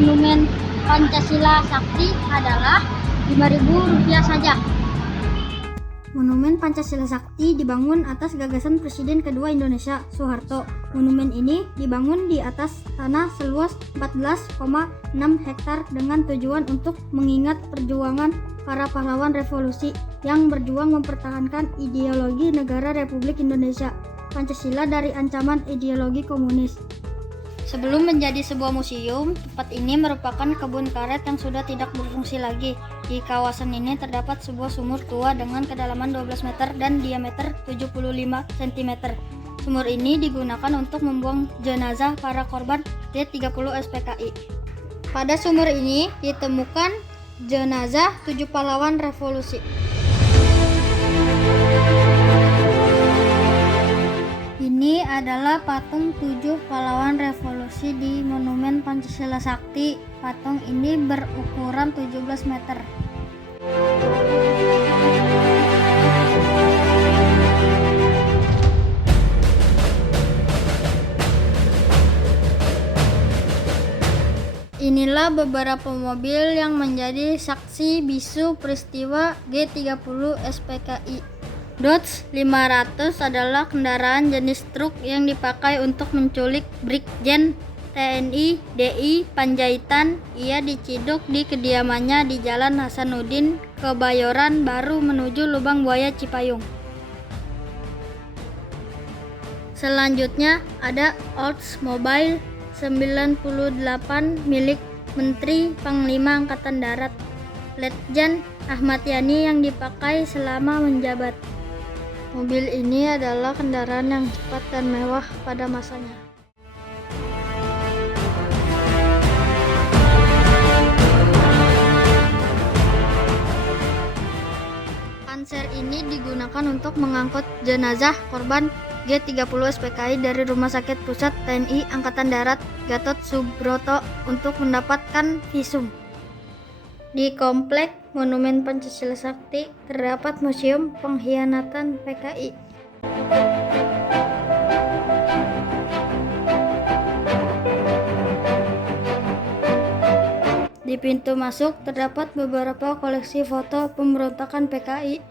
Monumen Pancasila Sakti adalah Rp5.000 saja. Monumen Pancasila Sakti dibangun atas gagasan Presiden kedua Indonesia, Soeharto. Monumen ini dibangun di atas tanah seluas 14,6 hektar dengan tujuan untuk mengingat perjuangan para pahlawan revolusi yang berjuang mempertahankan ideologi negara Republik Indonesia Pancasila dari ancaman ideologi komunis. Sebelum menjadi sebuah museum, tempat ini merupakan kebun karet yang sudah tidak berfungsi lagi. Di kawasan ini terdapat sebuah sumur tua dengan kedalaman 12 meter dan diameter 75 cm. Sumur ini digunakan untuk membuang jenazah para korban G30 SPKI. Pada sumur ini ditemukan jenazah 7 pahlawan revolusi. Ini adalah patung 7 pahlawan revolusi di Monumen Pancasila Sakti. Patung ini berukuran 17 meter. Inilah beberapa mobil yang menjadi saksi bisu peristiwa G30 SPKI. Dodge 500 adalah kendaraan jenis truk yang dipakai untuk menculik Brigjen TNI DI Panjaitan. Ia diciduk di kediamannya di Jalan Hasanuddin, Kebayoran Baru menuju Lubang Buaya Cipayung. Selanjutnya ada Oldsmobile 98 milik Menteri Panglima Angkatan Darat Letjen Ahmad Yani yang dipakai selama menjabat. Mobil ini adalah kendaraan yang cepat dan mewah pada masanya. Panser ini digunakan untuk mengangkut jenazah korban G30 SPKI dari Rumah Sakit Pusat TNI Angkatan Darat Gatot Subroto untuk mendapatkan visum. Di Komplek Monumen Pancasila Sakti terdapat Museum Pengkhianatan PKI. Di pintu masuk terdapat beberapa koleksi foto pemberontakan PKI,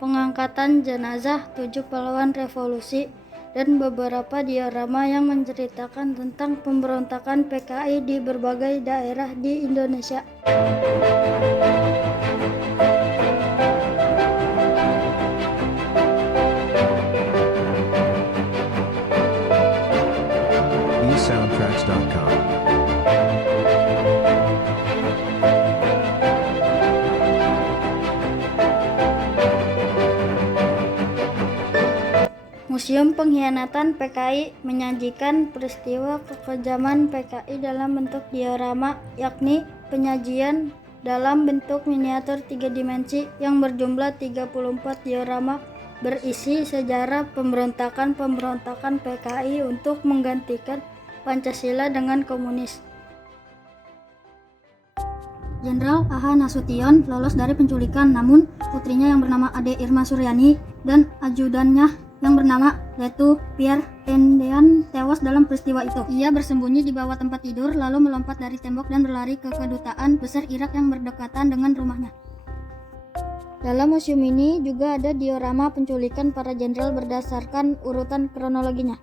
pengangkatan jenazah 7 pahlawan revolusi, dan beberapa diorama yang menceritakan tentang pemberontakan PKI di berbagai daerah di Indonesia. eSoundtracks.com. Museum Pengkhianatan PKI menyajikan peristiwa kekejaman PKI dalam bentuk diorama, yakni penyajian dalam bentuk miniatur 3 dimensi yang berjumlah 34 diorama berisi sejarah pemberontakan PKI untuk menggantikan Pancasila dengan komunis. Jenderal A.H. Nasution lolos dari penculikan, namun putrinya yang bernama Ade Irma Suryani dan ajudannya yang bernama Letu Pierre Tendean tewas dalam peristiwa itu. Ia bersembunyi di bawah tempat tidur lalu melompat dari tembok dan berlari ke kedutaan besar Irak yang berdekatan dengan rumahnya. Dalam museum ini juga ada diorama penculikan para jenderal berdasarkan urutan kronologinya.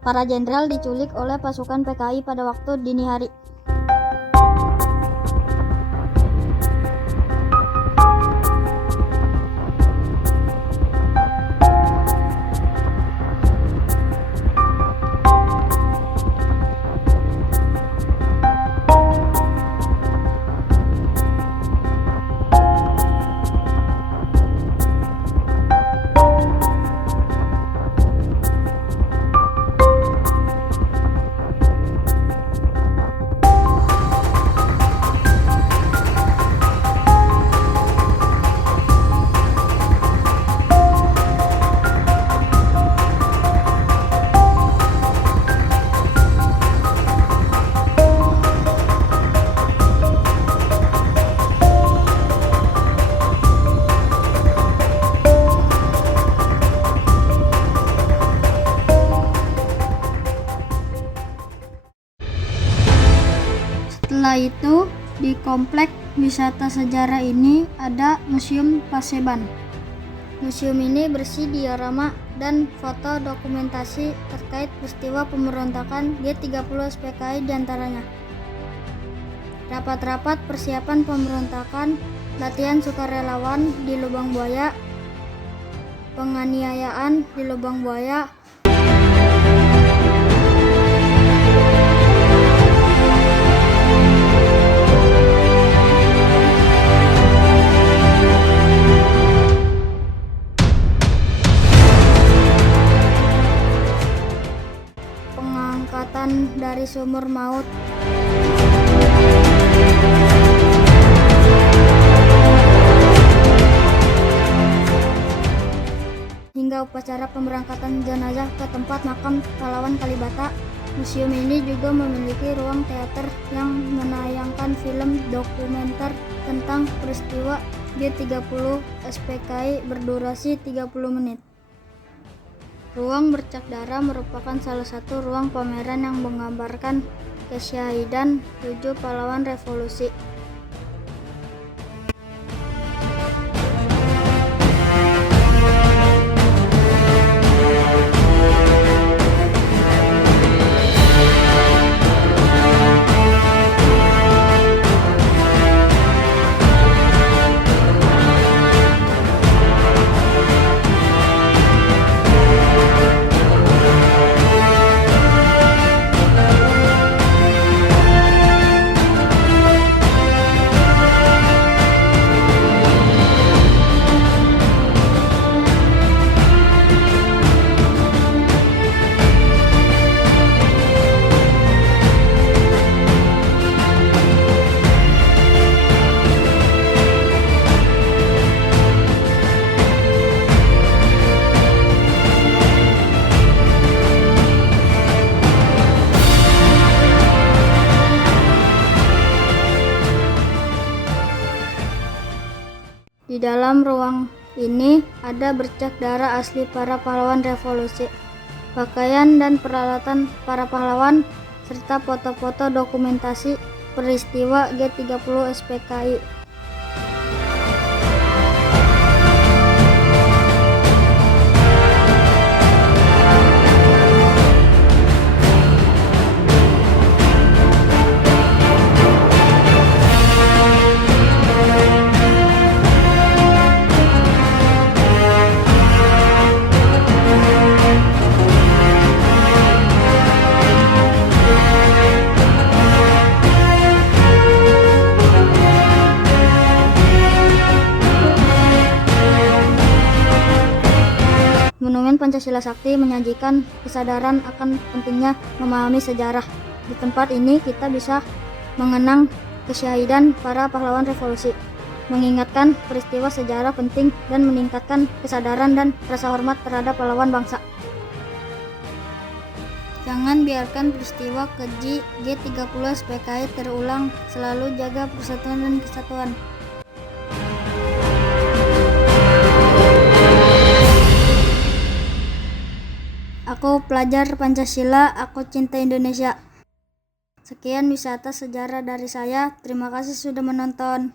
Para jenderal diculik oleh pasukan PKI pada waktu dini hari. Selain itu, di komplek wisata sejarah ini ada Museum Paseban. Museum ini berisi diorama dan foto dokumentasi terkait peristiwa pemberontakan G30 SPKI diantaranya. Rapat-rapat persiapan pemberontakan, latihan sukarelawan di Lubang Buaya, penganiayaan di Lubang Buaya, pengangkatan dari sumur maut, hingga upacara pemberangkatan jenazah ke tempat makam pahlawan Kalibata. Museum ini juga memiliki ruang teater yang menayangkan film dokumenter tentang peristiwa G30 SPKI berdurasi 30 menit. Ruang bercak darah merupakan salah satu ruang pameran yang menggambarkan kesyahidan 7 pahlawan revolusi. Di dalam ruang ini ada bercak darah asli para pahlawan revolusi, pakaian dan peralatan para pahlawan, serta foto-foto dokumentasi peristiwa G30 SPKI. Monumen Pancasila Sakti menyajikan kesadaran akan pentingnya memahami sejarah. Di tempat ini kita bisa mengenang kesyahidan para pahlawan revolusi, mengingatkan peristiwa sejarah penting, dan meningkatkan kesadaran dan rasa hormat terhadap pahlawan bangsa. Jangan biarkan peristiwa keji G30 SPKI terulang. Selalu jaga persatuan dan kesatuan. Aku pelajar Pancasila, aku cinta Indonesia. Sekian wisata sejarah dari saya. Terima kasih sudah menonton.